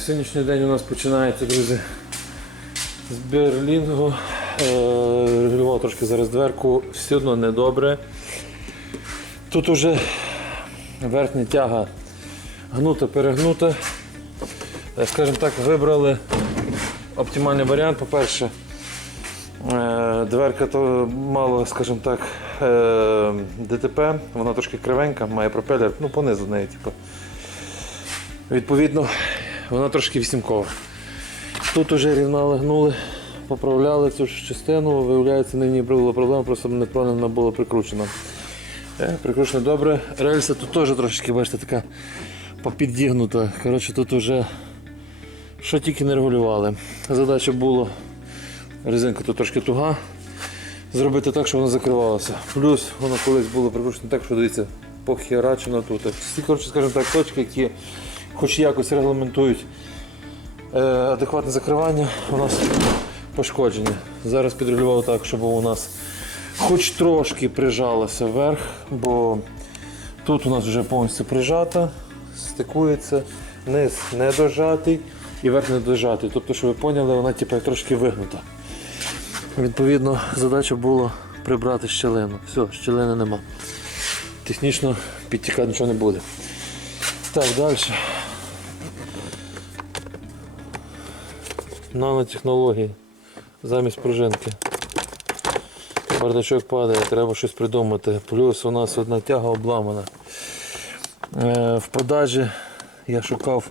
сьогоднішній день у нас починається, друзі, з Берлінгу. Е, Регулював трошки зараз дверку, все одно недобре. Тут уже верхня тяга гнута, перегнута. Е, Скажімо так, вибрали оптимальний варіант. По-перше, е, дверка то мало, скажімо так, ДТП, вона трошки кривенька, має пропелер, ну понизу неї, типу. Відповідно, вона трошки вісімкова. Тут уже рівнали, поправляли цю частину, виявляється, нині була проблема, просто неправильно була прикручена. Е, Прикручено добре. Рельса тут теж трошки, бачите, така попіддігнута. Коротше, тут вже що тільки не регулювали. Задача була, резинка тут трошки туга, зробити так, щоб вона закривалася. Плюс воно колись було прикручено так, що дивіться, похерачено тут. Всі, коротше, скажімо так, точки, які хоч якось регламентують е, адекватне закривання, у нас пошкоджені. Зараз підрегулював так, щоб у нас хоч трошки прижалося вверх, бо тут у нас вже повністю прижата, стикується, низ не дожатий і верх не дожатий. Тобто, щоб ви поняли, вона типу, трошки вигнута. Відповідно, задача була прибрати щелину. Все, щелини нема. Технічно підтікати нічого не буде. Так, далі. Нанотехнології замість пружинки. Бардачок падає, треба щось придумати. Плюс у нас одна тяга обламана. Е, в продажі я шукав,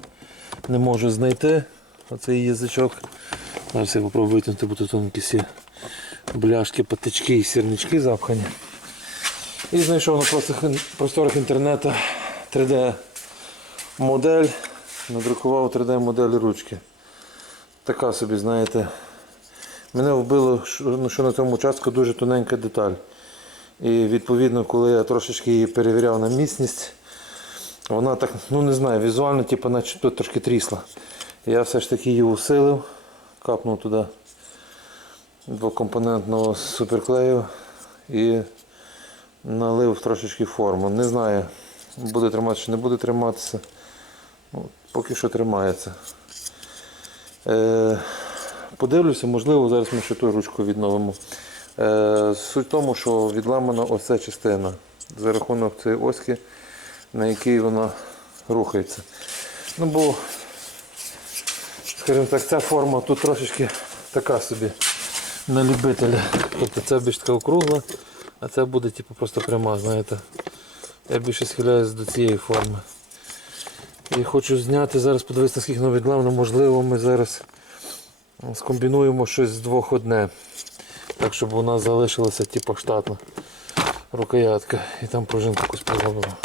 не можу знайти оцей язичок. Зараз я попробую витягнути, бо тут всі бляшки, патички і сірнички запхані. І знайшов на просторах інтернету 3D модель, надрукував 3D модель ручки. Така собі, знаєте, мене вбило, що ну, на цьому участку дуже тоненька деталь. І відповідно, коли я трошечки її перевіряв на міцність, вона так, ну не знаю, візуально, типу, наче тут трошки трісла. Я все ж таки її усилив, капнув туди двокомпонентного суперклею і налив трошечки форму. Не знаю, буде триматися чи не буде триматися. Поки що тримається. Е, подивлюся, можливо, зараз ми ще ту ручку відновимо. Е, суть в тому, що відламана ось ця частина за рахунок цієї оськи, на якій вона рухається. Ну, бо, скажімо так, ця форма тут трошечки така собі на любителя. Тобто це більш така округла, а це буде типу, просто пряма, знаєте. Я більше схиляюсь до цієї форми. І хочу зняти зараз, подивитися, наскільки воно відламано. Можливо, ми зараз скомбінуємо щось з двох одне. Так, щоб у нас залишилася типу штатна рукоятка. І там пружинку якусь позабила.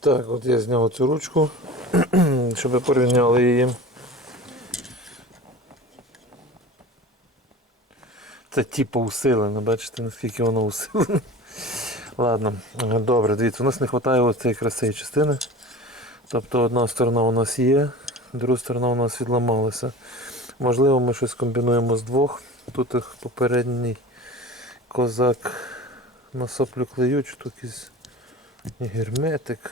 Так, от я зняв цю ручку, щоб ви порівняли її. Це типу усилене, бачите, наскільки воно усилене. Ладно, добре, дивіться, у нас не вистачає ось цієї краси частини. Тобто одна сторона у нас є, друга сторона у нас відламалася. Можливо, ми щось комбінуємо з двох. Тут попередній козак на соплю клеють, тут якийсь герметик.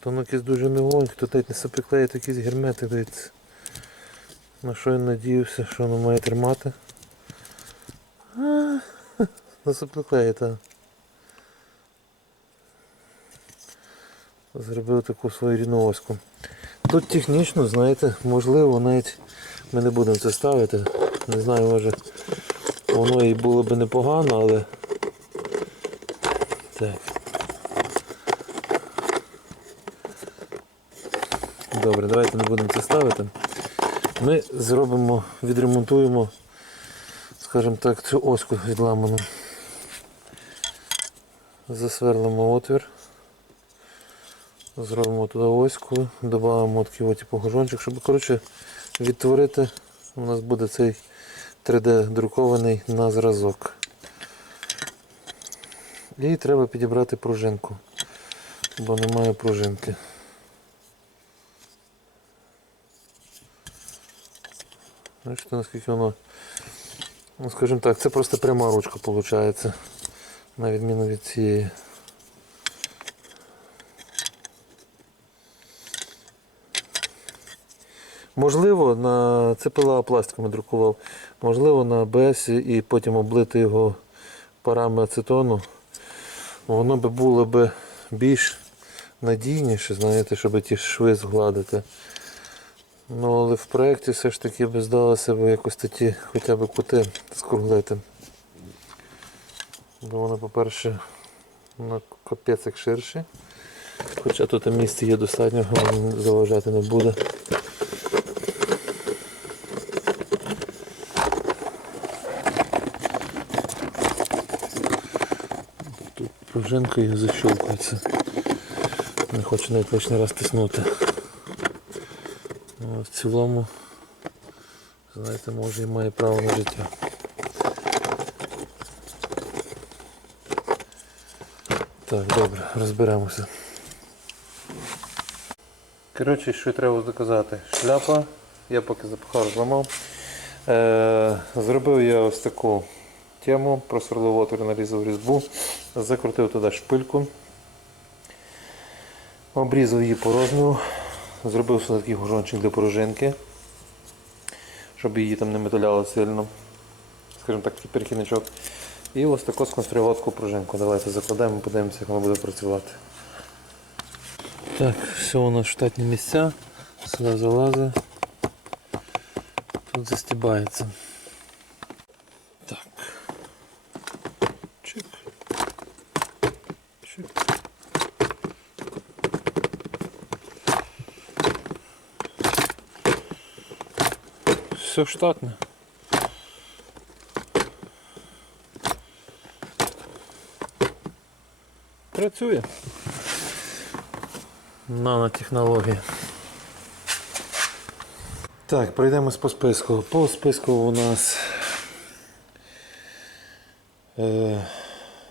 То воно якийсь дуже мілонький, тут навіть не соплеклеїть якийсь герметик, дивіться. На що я надіявся, що воно має тримати. На так. Зробив таку свою рідну оську. Тут технічно, знаєте, можливо, навіть ми не будемо це ставити. Не знаю, може воно і було б непогано, але так. Добре, давайте не будемо це ставити. Ми зробимо, відремонтуємо, скажімо так, цю оську відламану. Засверлимо отвір. Зробимо туди оську, додамо такий типу, гужончик, щоб коротше, відтворити. У нас буде цей 3D друкований на зразок. І треба підібрати пружинку, бо немає пружинки. Бачите, наскільки воно, ну скажімо так, це просто пряма ручка виходить, на відміну від цієї. Можливо, на це пила пластиком я друкував. Можливо, на АБС і потім облити його парами ацетону. Воно би було би більш надійніше, знаєте, щоб ті шви згладити. Ну, але в проєкті все ж таки би здалося б якось такі хоча б кути скруглити. Бо воно, по-перше, на капець як ширше. Хоча тут місця є достатньо, воно заважати не буде. Пружинка і защелкується. Не хочу навіть лишній раз тиснути. Ну, В цілому, знаєте, може і має право на життя. Так, добре, розберемося. Коротше, що треба доказати? Шляпа, я поки запахав, зламав. Е, зробив я ось таку тему, просверлив отвір, нарізав різьбу, закрутив туди шпильку, обрізав її по розміру, зробив сюди такий гужончик для пружинки, щоб її там не металяло сильно. Скажімо так, такий перехідничок. І ось таку сконструював пружинку. Давайте закладаємо, подивимося, як воно буде працювати. Так, все у нас штатні місця. Сюди залазить. Тут застібається. Все штатне. Працює. Нанотехнології. Так, пройдемось по списку. По списку у нас е,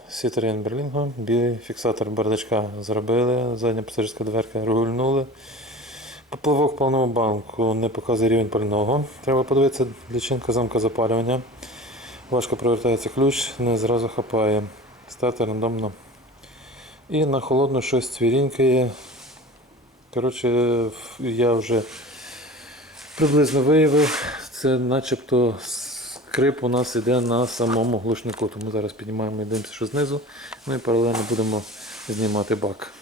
Citroen Berlingo, білий фіксатор бардачка зробили, задня пасажирська дверка регульнули. Поплавок повного банку не показує рівень пального. Треба подивитися лічинка замка запалювання. Важко провертається ключ, не зразу хапає. Стати рандомно. І на холодну щось цвірінькає. Коротше, я вже приблизно виявив, це начебто скрип у нас іде на самому глушнику, тому зараз піднімаємо і дивимося, що знизу. Ну і паралельно будемо знімати бак.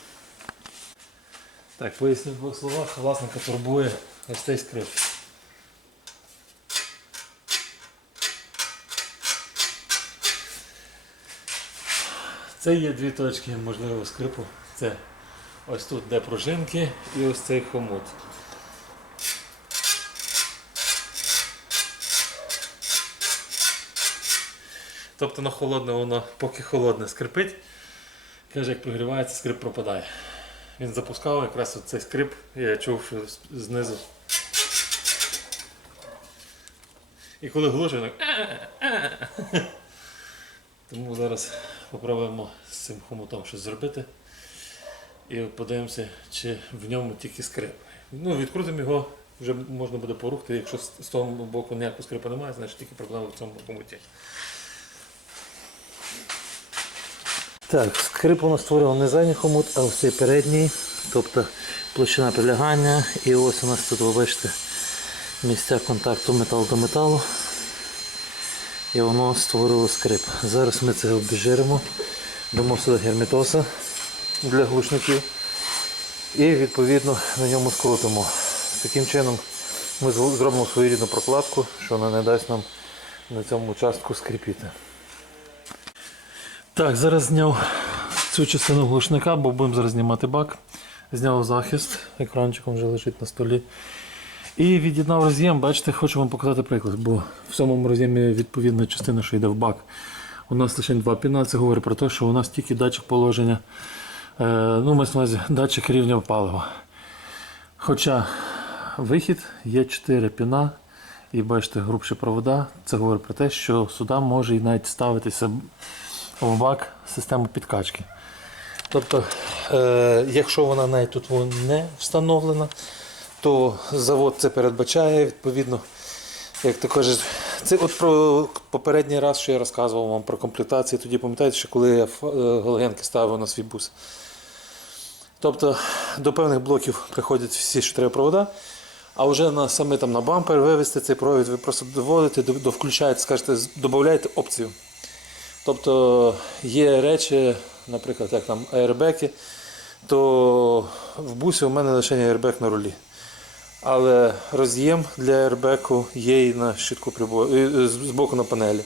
Так, поясню в двох словах, власника турбує ось цей скрип. Це є дві точки можливого скрипу. Це ось тут, де пружинки, і ось цей хомут. Тобто на холодне воно, поки холодне скрипить, каже, як прогрівається, скрип пропадає. Він запускав якраз цей скрип, я чув, що знизу. І коли глушив, так. Тому зараз попробуємо з цим хомутом щось зробити. І подивимося, чи в ньому тільки скрип. Ну, відкрутимо його, вже можна буде порухати. Якщо з того боку ніякого скрипа немає, значить тільки проблема в цьому хомуті. Так, скрип у нас створив не задній хомут, а цей передній, тобто площина прилягання. І ось у нас тут, ви бачите, місця контакту метал до металу. І воно створило скрип. Зараз ми це обіжиримо, дамо сюди герметоса для глушників і відповідно на ньому скрутимо. Таким чином ми зробимо своєрідну прокладку, що вона не дасть нам на цьому участку скріпіти. Так, зараз зняв цю частину глушника, бо будемо зараз знімати бак. Зняв захист, екранчиком вже лежить на столі. І від'єднав роз'єм, бачите, хочу вам показати приклад, бо в самому роз'ємі відповідна частина, що йде в бак. У нас лише два піна, це говорить про те, що у нас тільки датчик положення, е, ну, на увазі датчик рівня палива. Хоча вихід є 4 піна, і бачите, грубші провода. Це говорить про те, що сюди може і навіть ставитися в бак систему підкачки. Тобто, е, якщо вона навіть тут не встановлена, то завод це передбачає, відповідно, як то кажеш, це от про попередній раз, що я розказував вам про комплектації, тоді пам'ятаєте, що коли я е, галогенки ставив на свій бус. Тобто до певних блоків приходять всі, що треба провода, А вже на саме там на бампер вивести цей провід, ви просто доводите, до, до включаєте, скажете, додаєте опцію. Тобто є речі, наприклад, як там аербеки, то в бусі у мене лише аербек на рулі. Але роз'єм для аербеку є і на щитку прибою, з боку на панелі.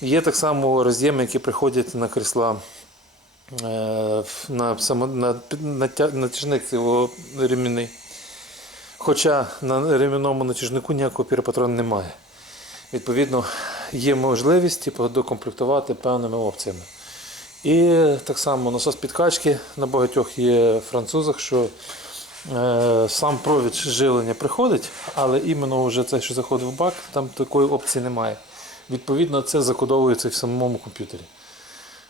Є так само роз'єми, які приходять на крісла е, на, на, натяжник цього ремінний. Хоча на ремінному натяжнику ніякого піропатрону немає. Відповідно, є можливість типу, докомплектувати певними опціями. І так само насос підкачки на багатьох є французах, що е, сам провід живлення приходить, але іменно вже це, що заходить в бак, там такої опції немає. Відповідно, це закодовується в самому комп'ютері.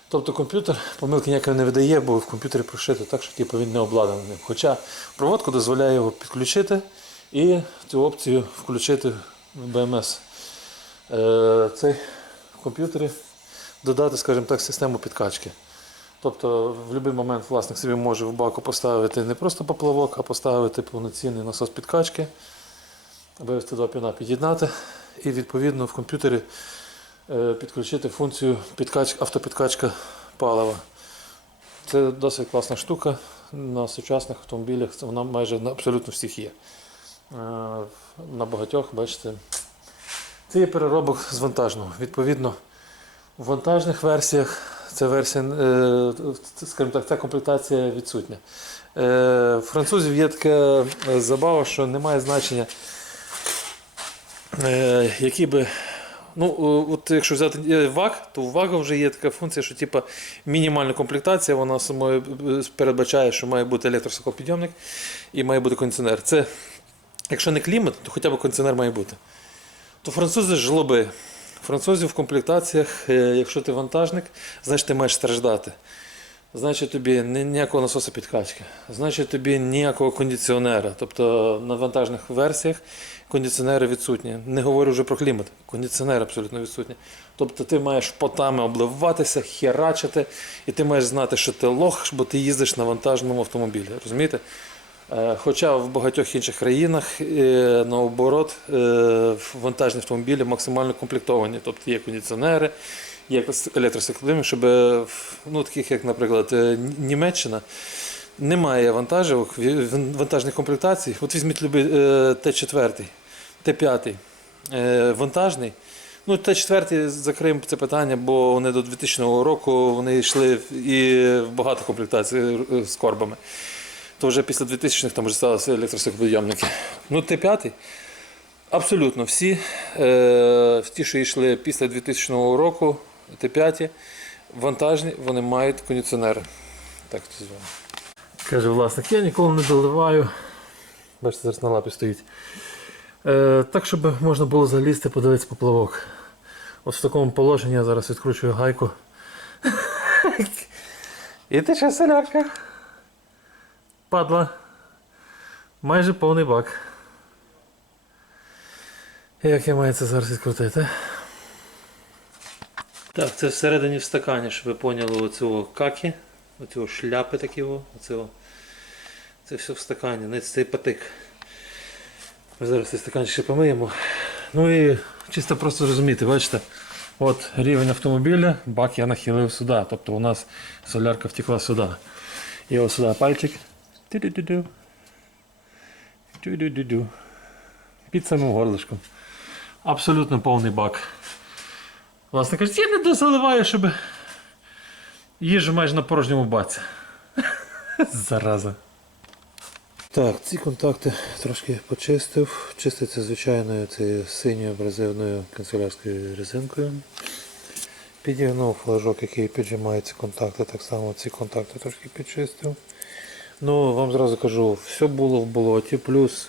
Тобто комп'ютер помилки ніякої не видає, бо в комп'ютері прошито так, що типу, він не обладнаний. Хоча проводка дозволяє його підключити і цю опцію включити в BMS. Е, цей комп'ютері додати, скажімо так, систему підкачки. Тобто в будь-який момент власник собі може в баку поставити не просто поплавок, а поставити повноцінний насос підкачки, вивести два піна, під'єднати і відповідно в комп'ютері е, підключити функцію підкач... автопідкачка палива. Це досить класна штука. На сучасних автомобілях вона майже абсолютно всіх є. Е, На багатьох, бачите, це є переробок з вантажного. Відповідно, в вантажних версіях ця версія, е, скажімо так, ця комплектація відсутня. Е, Французів є така е, забава, що немає значення, які би. Ну, от якщо взяти ВАГ, то у ВАГа вже є така функція, що типу, мінімальна комплектація, вона самою передбачає, що має бути електросокопідйомник і має бути кондиціонер. Це, якщо не клімат, то хоча б кондиціонер має бути. То французи жлоби. Французів в комплектаціях, е, якщо ти вантажник, значить ти маєш страждати. Значить тобі ніякого насосу підкачки, значить тобі ніякого кондиціонера. Тобто на вантажних версіях кондиціонери відсутні. Не говорю вже про клімат, кондиціонер абсолютно відсутні. Тобто ти маєш потами обливатися, херачити, і ти маєш знати, що ти лох, бо ти їздиш на вантажному автомобілі. Розумієте? Е, Хоча в багатьох інших країнах е, наоборот е, вантажні автомобілі максимально комплектовані, тобто є кондиціонери, є електросиклими, щоб ну, таких як, наприклад, Німеччина. Немає вантажівок, вантажних комплектацій. От візьміть люби е, Т4, Т5, е, вантажний. Ну, Т4 закриємо це питання, бо вони до 2000 року вони йшли і в багато комплектацій з корбами то вже після 2000-х там вже сталися електросокопідйомники. Ну, Т5 абсолютно всі, е, ті, що йшли після 2000 року, Т5, вантажні, вони мають кондиціонери. Так це звано. Каже власник, я ніколи не доливаю. Бачите, зараз на лапі стоїть. Е, так, щоб можна було залізти, подивитися поплавок. От в такому положенні я зараз відкручую гайку. І ти ще солярка. Падла. Майже повний бак. Як я маю це зараз відкрутити? Так, це всередині в стакані, щоб ви поняли оцього какі, оцього шляпи такі, оцього. Це все в стакані, не цей патик. Ми зараз цей стаканчик ще помиємо. Ну і чисто просто розуміти, бачите, от рівень автомобіля, бак я нахилив сюди. Тобто у нас солярка втекла сюди. І ось сюди пальчик. Тю-ду-ду-ду. Тю-ду-ду-ду. Під самим горлишком. Абсолютно повний бак. Власне кажуть, я не дозаливаю, щоб їжу майже на порожньому баці. Зараза. Так, ці контакти трошки почистив. Чиститься звичайною цією синьою абразивною канцелярською резинкою. Підігнув флажок, який піджимає ці контакти, так само ці контакти трошки підчистив. Ну, вам зразу кажу, все було в болоті, плюс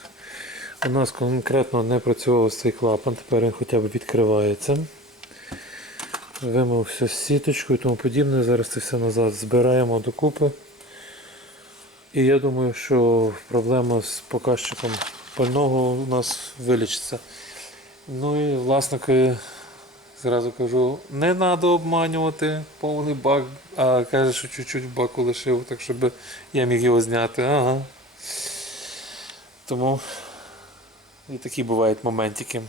у нас конкретно не працював цей клапан, тепер він хоча б відкривається. Вимив все з сіточкою і тому подібне. Зараз це все назад збираємо докупи. І я думаю, що проблема з показчиком пального у нас вилічиться. Ну і власники, зразу кажу, не треба обманювати повний бак, а каже, що чуть-чуть в баку лишив, так щоб я міг його зняти. Ага. Тому І такі бувають моментики.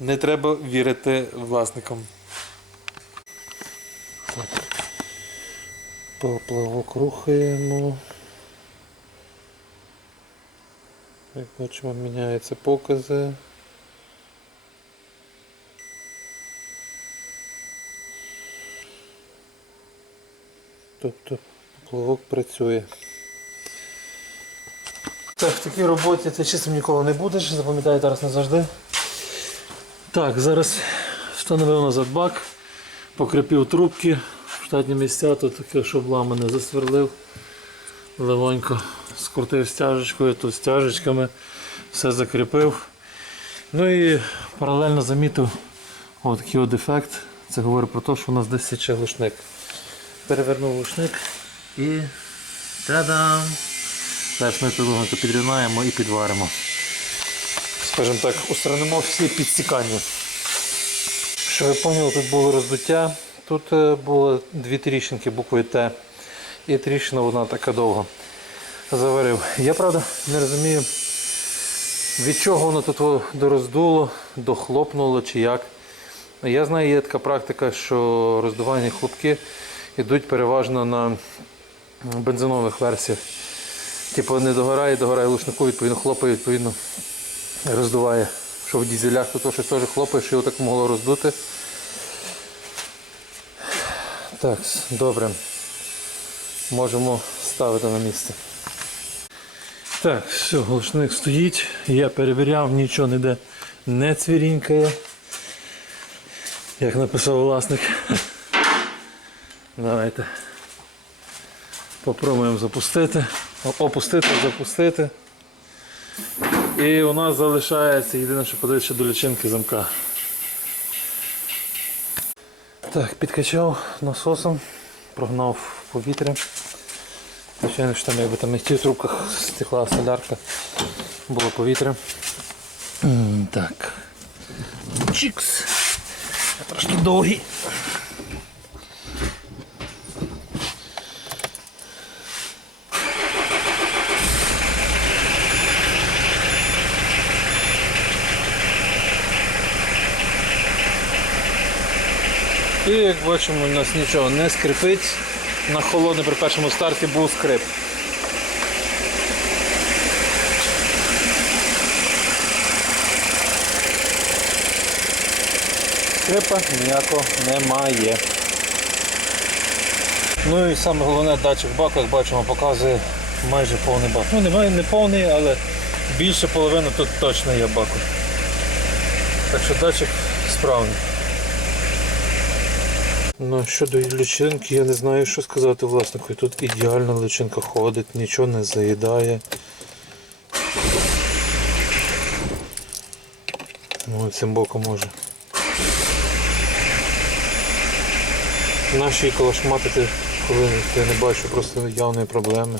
Не треба вірити власникам. Так. Поплавок рухаємо. Як бачимо, міняються покази. Тобто поплавок працює. Так, в такій роботі ти чистим ніколи не будеш, запам'ятай зараз назавжди. Так, зараз встановив назад бак, покріпив трубки, в штатні місця, тут таке, щоб ламане засверлив, легонько скрутив стяжечкою, тут стяжечками, все закріпив. Ну і паралельно замітив отакий от дефект. Це говорить про те, що у нас десь січе глушник. Перевернув глушник і та-дам! Зараз ми легонько підрівнаємо і підваримо. Скажімо так, устранимо всі підстікання. Що ви поняли, тут було роздуття. Тут е, було дві тріщинки буквою Т. І тріщина вона така довга. Заварив. Я правда не розумію, від чого воно тут дороздуло, дохлопнуло чи як. Я знаю, є така практика, що роздувальні хлопки йдуть переважно на бензинових версіях. Типу не догорає, догорає лушнику, відповідно хлопає, відповідно роздуває. Що в дізелях, то щось теж хлопає, що його так могло роздути. Так, добре. Можемо ставити на місце. Так, все, глушник стоїть. Я перевіряв, нічого ніде не цвірінькає. Як написав власник. Давайте. Попробуємо запустити. Опустити, запустити. І у нас залишається єдине, що подивитися до лічинки замка. Так, підкачав насосом, прогнав повітря. Звичайно, що там якби там в трубках стекла солярка, було повітря. Так. Чікс. Трошки довгий. І як бачимо, у нас нічого не скрипить. На холодне при першому старті був скрип. Скрипа ніякого немає. Ну і саме головне датчик баку, як бачимо, показує майже повний бак. Ну немає не повний, але більше половини тут точно є баку. Так що датчик справний. Ну, щодо личинки, я не знаю, що сказати власнику. Тут ідеальна личинка ходить, нічого не заїдає. Ну, цим боком може. Наші калашматити, коли я не бачу просто явної проблеми.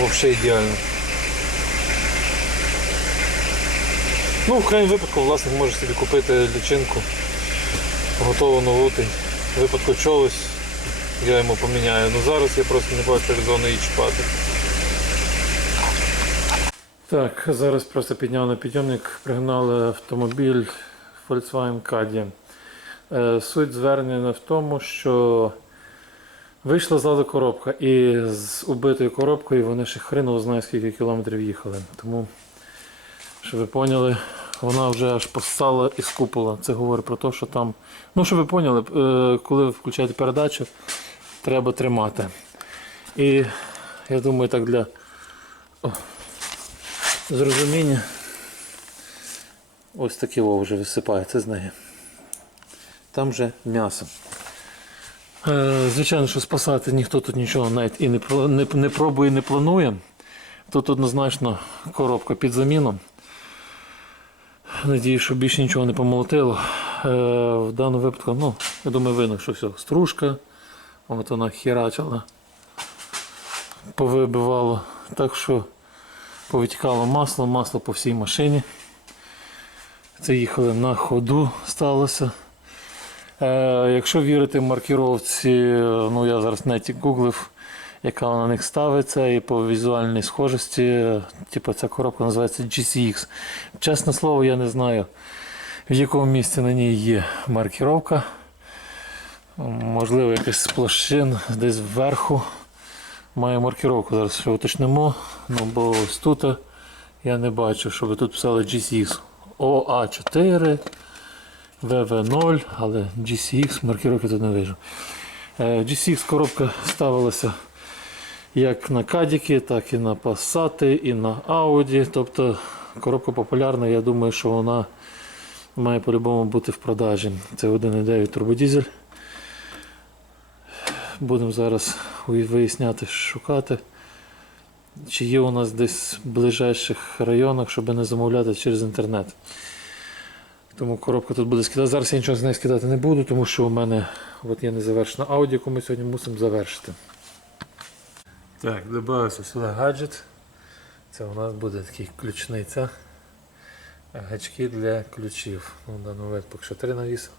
Взагалі ідеально. Ну, в крайньому випадку власник може собі купити лічинку, готову нову, ти. в випадку чогось я йому поміняю. Ну зараз я просто не бачу резону її чіпати. Так, зараз просто підняв на підйомник, пригнали автомобіль Volkswagen Caddy. Е, Суть звернення в тому, що вийшла ззаду коробка і з убитою коробкою вони ще хреново знає скільки кілометрів їхали. Тому щоб ви поняли, вона вже аж постала і скупила. Це говорить про те, що там. Ну, щоб ви поняли, е, коли ви включаєте передачу, треба тримати. І я думаю, так для о, зрозуміння. Ось таке вже висипається з неї. Там вже м'ясо. Е, Звичайно, що спасати ніхто тут нічого навіть і не, про- не, не пробує, планує. Тут однозначно коробка під заміну. Надію, що більше нічого не помолотило. Е, в даному випадку, ну, я думаю, видно, що все, стружка, от вона херачила, повибивало. Так що повитікало масло, масло по всій машині. Це їхали на ходу сталося. Е, якщо вірити маркіровці, ну я зараз неті гуглив, яка на них ставиться, і по візуальній схожості, е, типу, ця коробка називається GCX. Чесне слово, я не знаю, в якому місці на ній є маркіровка. Можливо, якась з площин десь вверху має маркіровку. Зараз ще уточнимо. Ну, бо ось тут я не бачу, щоб тут писали GCX OA4, VV0, але GCX маркіровки тут не вижу. Е, GCX коробка ставилася як на кадіки, так і на Passat, і на Audi. Тобто коробка популярна, я думаю, що вона має по-любому бути в продажі. Це 1.9 турбодізель. Будемо зараз виясняти, шукати, чи є у нас десь в ближайших районах, щоб не замовляти через інтернет. Тому коробка тут буде скидати. Зараз я нічого з неї скидати не буду, тому що у мене от є незавершена аудіо, яку ми сьогодні мусимо завершити. Так, додався сюди гаджет. Це у нас буде такий ключниця. Гачки для ключів. Ну, даний вид поки що три навісив.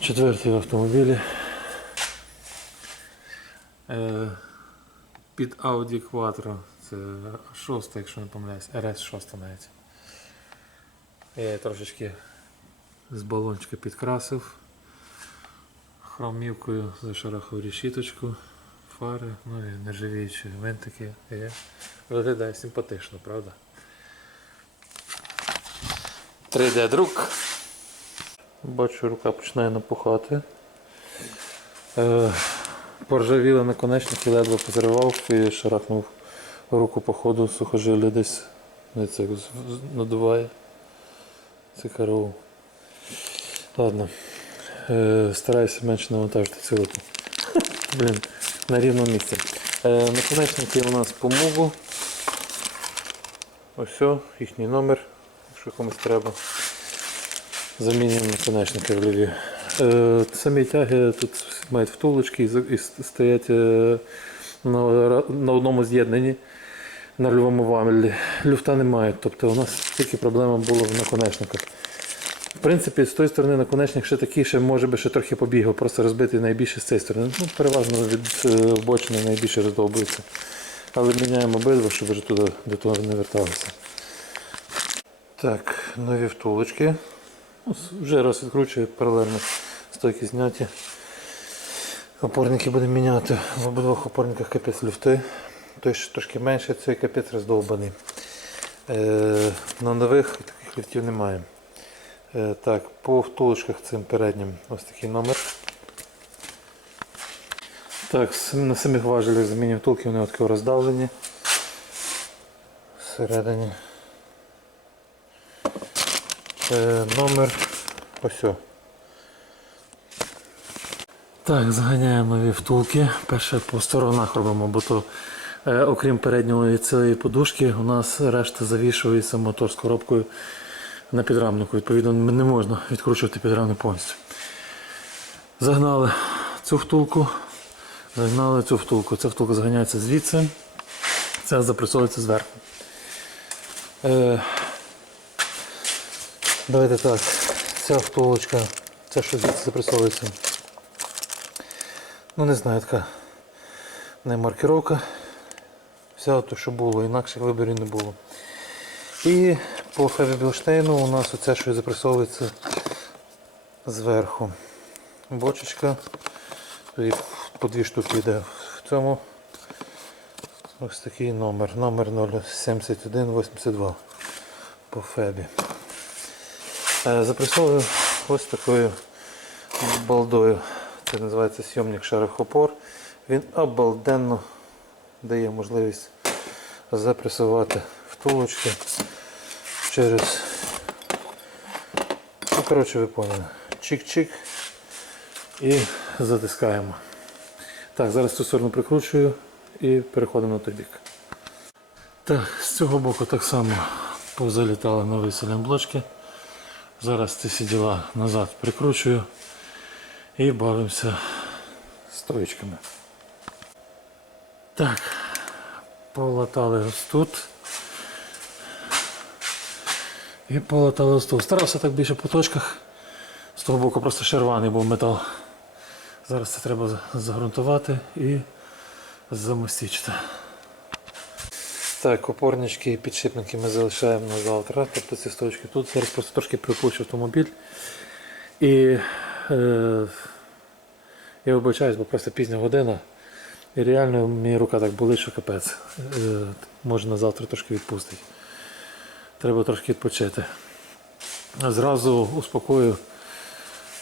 Четвертий в автомобілі. Е, під Audi Quattro. Це шоста, якщо не помиляюсь. RS 6 навіть. Я її трошечки з балончика підкрасив. Хромівкою зашарахав решіточку, фари, ну і нержавіючі винтики. І виглядає симпатично, правда? 3D друк. Бачу, рука починає напухати. Е, поржавіли наконечники, ледве позривав і шарахнув руку по ходу сухожилля десь. Це надуває. Це караул. Ладно. Е, стараюся менше навантажити цілоту. Блін, на рівному місці. Е, наконечники у нас по мугу. Ось їхній номер, якщо комусь треба. Замінюємо наконечники в ліві. Е, самі тяги тут мають втулочки і стоять е, на, одному з'єднанні на львовому вамелі. Люфта немає, тобто у нас тільки проблема була в наконечниках. Принципі, з тої сторони наконечник ще такий, ще може би ще трохи побігав, просто розбитий найбільше з цієї сторони. Ну, переважно від е, обочини найбільше роздовбується. Але міняємо обидва, щоб вже туди до того не верталося. Так, нові втулочки. Ну, Вже раз відкручую паралельно стойки зняті. Опорники будемо міняти. В обидвох опорниках капець люфти. Той що трошки менше, цей капець роздовбаний. Е, на нових таких люфтів немає. Е, так, по втулочках цим переднім ось такий номер. Так, на самих важелях замінюємо втулки, вони такі роздавлені. Всередині. Е, номер ось. Так, заганяємо нові втулки. Перше по сторонах робимо, бо то е, окрім передньої цієї подушки, у нас решта завішується мотор з коробкою на підрамнику. Відповідно, не можна відкручувати підрамник повністю. Загнали цю втулку, загнали цю втулку. Ця втулка заганяється звідси, ця запресовується зверху. Е, давайте так, ця втулочка, ця що звідси запресовується. Ну не знаю, така не маркировка. Взяв те, що було, інакших виборів не було. І по Фебі Білштейну у нас оце, що запресовується зверху. Бочечка. По дві штуки йде в цьому. Ось такий номер. Номер 07182 по Фебі. Е, Запресовую ось такою балдою. Це називається сйомник шерохопор. Він обалденно дає можливість запресувати втулочки через. Ну, коротше, ви поняли. Чик-чик і затискаємо. Так, зараз цю сторону прикручую і переходимо на той бік. Так, з цього боку так само позалітали нові селенблочки. Зараз ці всі діла назад прикручую і бавимося стоїчками. Так, полатали ось тут. І полатали ось тут. Старався так більше по точках. З того боку просто шерваний був метал. Зараз це треба загрунтувати і замостічити. Так, опорнички і підшипники ми залишаємо на завтра. Тобто ці столички тут. Зараз просто трошки припущу автомобіль. І е, я вибачаюсь, бо просто пізня година. І реально мені рука так болить, що капець. Е, може на завтра трошки відпустить. Треба трошки відпочити. Зразу успокою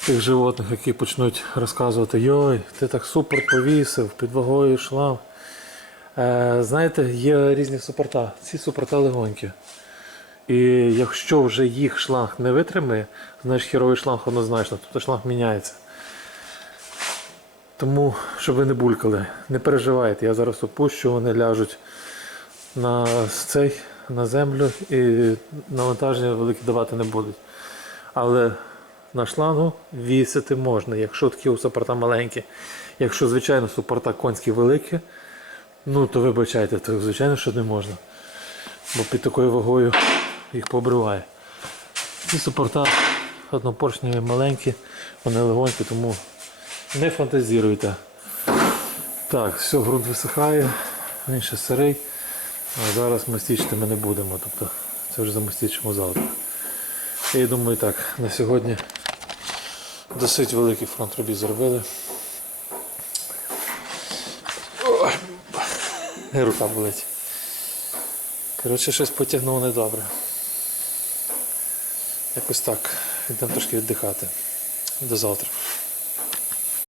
тих животних, які почнуть розказувати, йой, ти так супер повісив, під вагою шлам. Е, знаєте, є різні супорта. Ці супорта легонькі. І якщо вже їх шланг не витримає, знаєш, хіровий шланг однозначно, тобто шланг міняється. Тому, щоб ви не булькали, не переживайте, я зараз опущу, вони ляжуть на цей, на землю і навантаження велике давати не будуть. Але на шлангу вісити можна, якщо такі у супорта маленькі. Якщо, звичайно, супорта конські великі, ну то вибачайте, то звичайно, що не можна. Бо під такою вагою їх побриває. Ці супорта однопоршневі маленькі, вони легонькі, тому не фантазіруйте. Так, все, ґрунт висихає, він ще сирий. А зараз мастічити ми не будемо. Тобто це вже замастічимо завтра. Я думаю так, на сьогодні досить великий фронт робіт зробили. Ой, рука болить. Коротше, щось потягнуло недобре. Якось так. Йдемо трошки віддихати. До завтра.